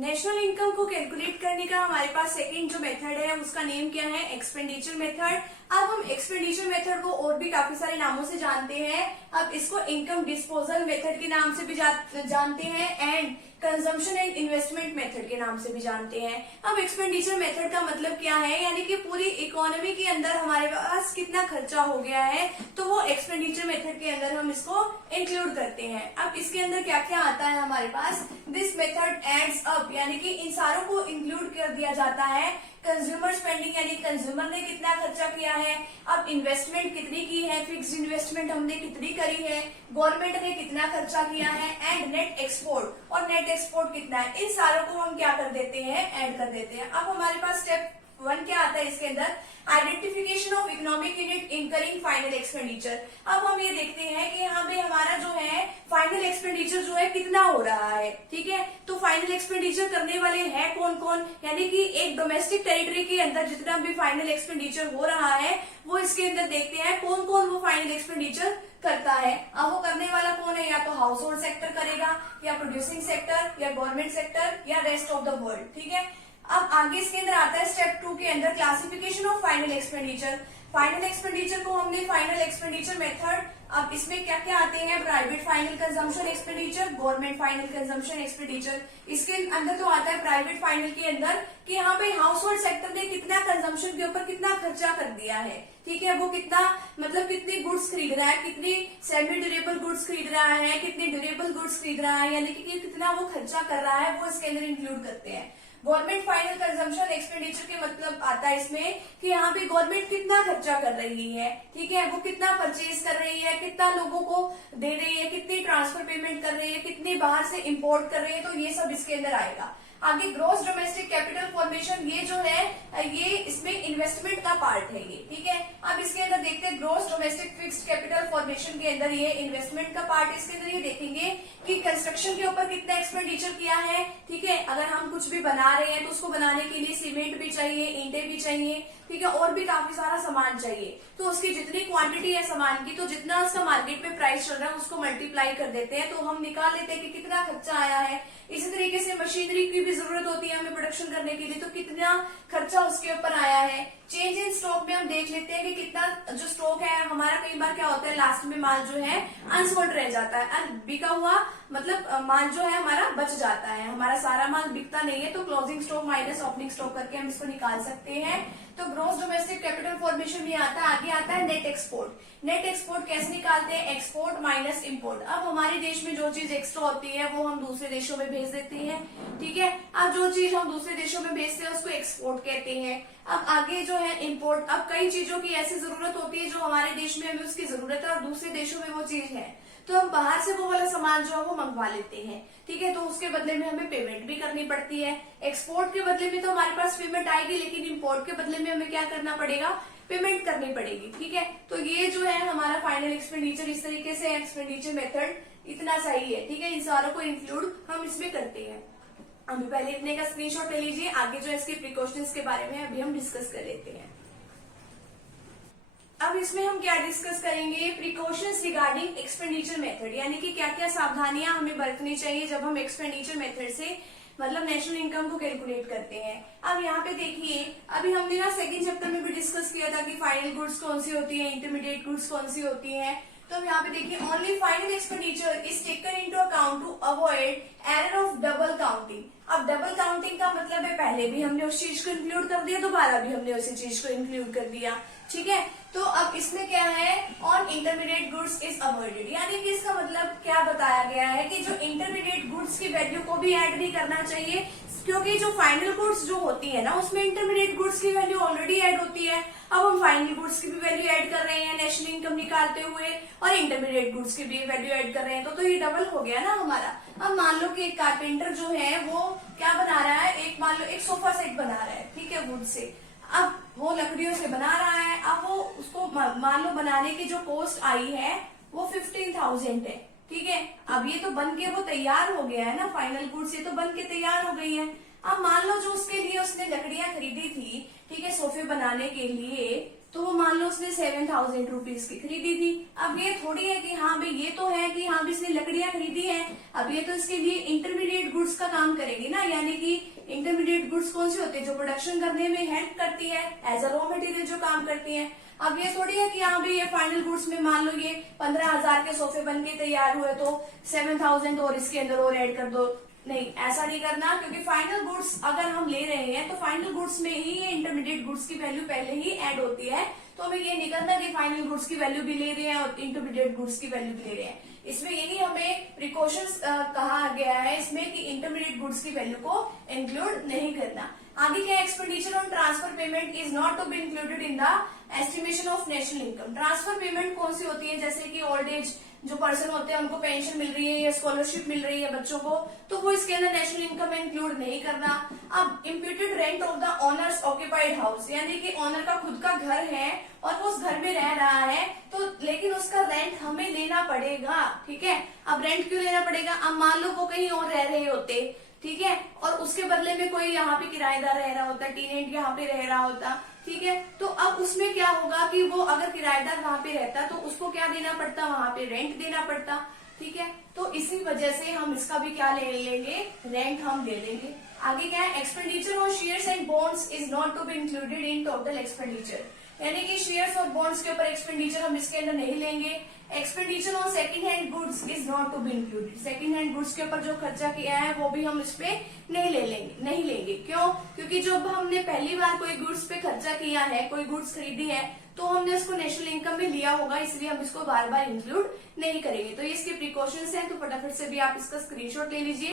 National income को calculate करने का हमारे पास सेकंड जो मेथड है उसका नेम क्या है, एक्सपेंडिचर मेथड। अब हम एक्सपेंडिचर मेथड को और भी काफी सारे नामों से जानते हैं। अब इसको इनकम डिस्पोजल मेथड के नाम से भी जानते हैं and consumption and investment method के नाम से भी जानते हैं। अब एक्सपेंडिचर मेथड का मतलब क्या है, यानी कि पूरी इकोनॉमी के अंदर हमारे पास कितना खर्चा हो गया है, तो वो एक्सपेंडिचर मेथड के अंदर हम इसको इंक्लूड करते हैं। अब इसके अंदर क्या क्या आता है हमारे पास, दिस मेथड एड्स अप, यानी कि इन सारों को इंक्लूड कर दिया जाता है। कंज्यूमर स्पेंडिंग, यानी कंज्यूमर ने कितना खर्चा किया है, अब इन्वेस्टमेंट कितनी की है, फिक्स्ड इन्वेस्टमेंट हमने कितनी करी है, गवर्नमेंट ने कितना खर्चा किया है, एंड नेट एक्सपोर्ट, और नेट एक्सपोर्ट कितना है, इन सारों को हम क्या कर देते हैं, ऐड कर देते हैं। अब हमारे पास स्टेप 1 क्या आता है इसके अंदर, identification of economic unit incurring final expenditure. अब हम ये देखते हैं कि यहाँ पे हमारा जो है फाइनल एक्सपेंडिचर जो है कितना हो रहा है, ठीक है। तो फाइनल एक्सपेंडिचर करने वाले हैं कौन कौन, यानी कि एक डोमेस्टिक टेरिटरी के अंदर जितना भी फाइनल एक्सपेंडिचर हो रहा है वो इसके अंदर देखते हैं कौन कौन वो फाइनल एक्सपेंडिचर करता है। अब वो करने वाला कौन है, या तो हाउस होल्ड सेक्टर करेगा, या प्रोड्यूसिंग सेक्टर, या गवर्नमेंट सेक्टर, या रेस्ट ऑफ द वर्ल्ड, ठीक है। अब आगे इसके अंदर आता है स्टेप 2 के अंदर classification of final expenditure. Final expenditure को हमने फाइनल एक्सपेंडिचर मेथड, अब इसमें क्या क्या आते हैं, private final consumption expenditure, government final consumption expenditure. इसके अंदर तो आता है प्राइवेट फाइनल के अंदर कि यहाँ पे हाउस होल्ड सेक्टर ने कितना कंजम्पशन के ऊपर कितना खर्चा कर दिया है, ठीक है। वो कितना, मतलब कितनी गुड्स खरीद रहा है, कितनी सेमी ड्यूरेबल गुड्स खरीद रहा है, कितनी ड्यूरेबल गुड्स खरीद रहा है, यानी कि कितना वो खर्चा कर रहा है, वो इसके अंदर इंक्लूड करते हैं। गवर्नमेंट फाइनल कंजम्पशन एक्सपेंडिचर के मतलब आता है इसमें कि यहाँ पे गवर्नमेंट कितना खर्चा कर रही है, ठीक है। वो कितना परचेज कर रही है, कितना लोगों को दे रही है, कितनी ट्रांसफर पेमेंट कर रही है, कितनी बाहर से इंपोर्ट कर रही है, तो ये सब इसके अंदर आएगा। आगे ग्रोस डोमेस्टिक कैपिटल फॉर्मेशन, ये जो है ये इसमें इन्वेस्टमेंट का पार्ट है ये, ठीक है। अब इसके अंदर देखते हैं gross domestic fixed capital formation के अंदर ये इन्वेस्टमेंट का पार्ट, इसके अंदर ये देखेंगे कि कंस्ट्रक्शन के ऊपर कितना एक्सपेंडिचर किया है, ठीक है। अगर हम कुछ भी बना रहे हैं तो उसको बनाने के लिए सीमेंट भी चाहिए, ईंटें भी चाहिए, ठीक है, और भी काफी सारा सामान चाहिए। तो उसकी जितनी क्वांटिटी है सामान की, तो जितना उसका मार्केट में प्राइस चल रहा है उसको मल्टीप्लाई कर देते हैं, तो हम निकाल लेते हैं कि कितना खर्चा आया है। इसी तरीके से मशीनरी की भी जरूरत होती है हमें प्रोडक्शन करने के लिए, तो कितना खर्चा उसके ऊपर आया है। चेंज इन स्टॉक में हम देख लेते हैं कि कितना जो स्टॉक है हमारा, कई बार क्या होता है लास्ट में माल जो है अनसोल्ड रह जाता है, बिका हुआ, मतलब माल जो है हमारा बच जाता है, हमारा सारा माल बिकता नहीं है, तो closing stock minus opening stock करके हम इसको निकाल सकते हैं। तो ग्रोस डोमेस्टिक कैपिटल फॉर्मेशन में आता है। आगे आता है नेट एक्सपोर्ट। नेट एक्सपोर्ट कैसे निकालते हैं, एक्सपोर्ट माइनस इम्पोर्ट। अब हमारे देश में जो चीज एक्स्ट्रा होती है वो हम दूसरे देशों में भेज देते हैं, ठीक है। अब जो चीज हम दूसरे देशों में भेजते हैं उसको एक्सपोर्ट कहते हैं। अब आगे जो है इम्पोर्ट, अब कई चीजों की ऐसी जरूरत होती है जो हमारे देश में हमें उसकी जरूरत है और दूसरे देशों में वो चीज है, तो हम बाहर से वो वाला सामान जो है वो मंगवा लेते हैं, ठीक है। तो उसके बदले में हमें पेमेंट भी करनी पड़ती है। एक्सपोर्ट के बदले में तो हमारे पास पेमेंट आएगी, लेकिन इम्पोर्ट के बदले में हमें क्या करना पड़ेगा, पेमेंट करनी पड़ेगी, ठीक है। तो ये जो है हमारा फाइनल एक्सपेंडिचर, इस तरीके से एक्सपेंडिचर मेथड इतना सही है, ठीक है। इन सारों को इंक्लूड हम इसमें करते हैं। अभी पहले इतने का स्क्रीनशॉट ले लीजिए, आगे जो है इसके प्रिकॉशंस के बारे में अभी हम डिस्कस कर लेते हैं। अब इसमें हम क्या डिस्कस करेंगे, प्रिकॉशंस रिगार्डिंग एक्सपेंडिचर मेथड, यानी कि क्या क्या सावधानियां हमें बरतनी चाहिए जब हम एक्सपेंडिचर मेथड से मतलब नेशनल इनकम को कैलकुलेट करते हैं। अब यहाँ पे देखिए, अभी हमने ना सेकंड चैप्टर में भी डिस्कस किया था कि फाइनल गुड्स कौन सी होती है, इंटरमीडिएट गुड्स कौन सी होती है। तो अब यहाँ पे देखिए, only final expenditure is taken into account to avoid error of double counting. अब डबल काउंटिंग का मतलब है पहले भी हमने उस चीज को इंक्लूड कर दिया, दोबारा भी हमने उसी चीज को इंक्लूड कर दिया, ठीक है। तो अब इसमें क्या है, on intermediate goods is avoided, यानी कि इसका मतलब क्या बताया गया है कि जो इंटरमीडिएट गुड्स की वैल्यू को भी ऐड नहीं करना चाहिए, क्योंकि जो फाइनल गुड्स जो होती है ना उसमें इंटरमीडिएट गुड्स की वैल्यू ऑलरेडी ऐड होती है। अब हम फाइनल गुड्स की भी वैल्यू ऐड कर रहे हैं नेशनल इनकम निकालते हुए, और इंटरमीडिएट गुड्स की भी वैल्यू ऐड कर रहे हैं, तो ये डबल हो गया ना हमारा। अब मान लो कि एक कारपेंटर जो है वो क्या बना रहा है, एक मान लो एक सोफा सेट बना रहा है, ठीक है, वुड से। अब वो लकड़ियों से बना रहा है, अब वो उसको मान लो बनाने की जो कॉस्ट आई है वो 15,000 है, ठीक है। अब ये तो बन के वो तैयार हो गया है ना, फाइनल गुड्स ये तो बन के तैयार हो गई है। अब मान लो जो उसके लिए उसने लकड़ियां खरीदी थी, ठीक है, सोफे बनाने के लिए, तो वो मान लो उसने 7,000 रुपीज की खरीदी थी। अब ये थोड़ी है कि हाँ भाई ये तो है कि हाँ भाई इसने लकड़ियां खरीदी है, अब ये तो इसके लिए इंटरमीडिएट गुड्स का काम करेगी ना, यानी कि इंटरमीडिएट गुड्स कौन सी होती है, जो प्रोडक्शन करने में हेल्प करती है, एज अ रॉ मटेरियल जो काम करती है। अब ये थोड़ी है कि हाँ भाई ये फाइनल गुड्स में मान लो ये 15,000 के सोफे बन के तैयार हुए तो 7,000 और इसके अंदर और ऐड कर दो, नहीं ऐसा नहीं करना, क्योंकि फाइनल गुड्स अगर हम ले रहे हैं तो फाइनल गुड्स में ही ये इंटरमीडिएट गुड्स की वैल्यू पहले ही ऐड होती है। तो हमें ये नहीं करना कि फाइनल गुड्स की वैल्यू भी ले रहे हैं और इंटरमीडिएट गुड्स की वैल्यू भी ले रहे हैं। इसमें यही हमें प्रिकॉशंस कहा गया है इसमें कि इंटरमीडिएट गुड्स की वैल्यू को इंक्लूड नहीं करना। आगे क्या, expenditure on transfer payment is not to be included in the estimation of national income. Transfer payment कौन सी होती है, जैसे कि ओल्ड एज जो पर्सन होते हैं उनको पेंशन मिल रही है या स्कॉलरशिप मिल रही है बच्चों को, तो वो इसके अंदर नेशनल इनकम में इंक्लूड नहीं करना। अब imputed rent of the owners occupied house, यानी कि ओनर का खुद का घर है और वो उस घर में रह रहा है, तो लेकिन उसका रेंट हमें लेना पड़ेगा, ठीक है। अब रेंट क्यों लेना पड़ेगा, अब मान लो वो कहीं और रह रहे होते, ठीक है, और उसके बदले में कोई यहाँ पे किराएदार रह रहा होता, टेनेंट यहाँ पे रह रहा होता, ठीक है, तो अब उसमें क्या होगा कि वो अगर किराएदार वहां पे रहता तो उसको क्या देना पड़ता, वहां पे रेंट देना पड़ता, ठीक है। तो इसी वजह से हम इसका भी क्या ले लेंगे, रेंट हम ले लेंगे। आगे क्या है, expenditure on shares and bonds is not to be included in total expenditure, यानी कि शेयर्स और बॉन्ड्स के ऊपर एक्सपेंडिचर हम इसके अंदर नहीं लेंगे। Expenditure on second hand goods is not to be included, second hand goods के ऊपर जो खर्चा किया है वो भी हम इस पे नहीं लेंगे। क्यों, क्योंकि जब हमने पहली बार कोई गुड्स पे खर्चा किया है, कोई गुड्स खरीदी है, तो हमने उसको नेशनल इनकम में लिया होगा, इसलिए हम इसको बार बार इंक्लूड नहीं करेंगे। तो ये इसके प्रिकॉशंस हैं, तो फटाफट से भी आप इसका स्क्रीनशॉट ले लीजिए।